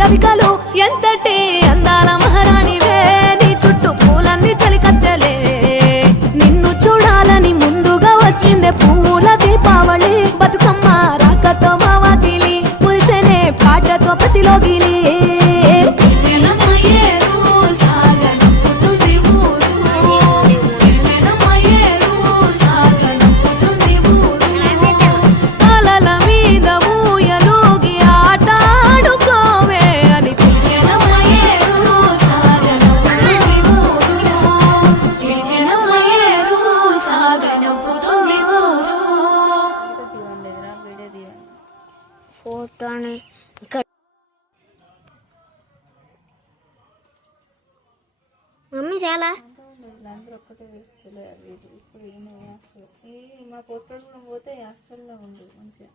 రవికలు ఎంతటి అందాల మహారాణివే నీ చుట్టూ పూలన్నీ చలికత్తెలే నిన్ను చూడాలని ముందుగా వచ్చిందే పూల దీపావళి బతుకమ్మ రాకతో మావాకిలి మురిసెనే పాటతో ప్రతిలోగిలి మమ్మీ చాలా ఇప్పుడు మా పొట్టడు కూడా పోతే హాస్టల్లో ఉండు మంచిగా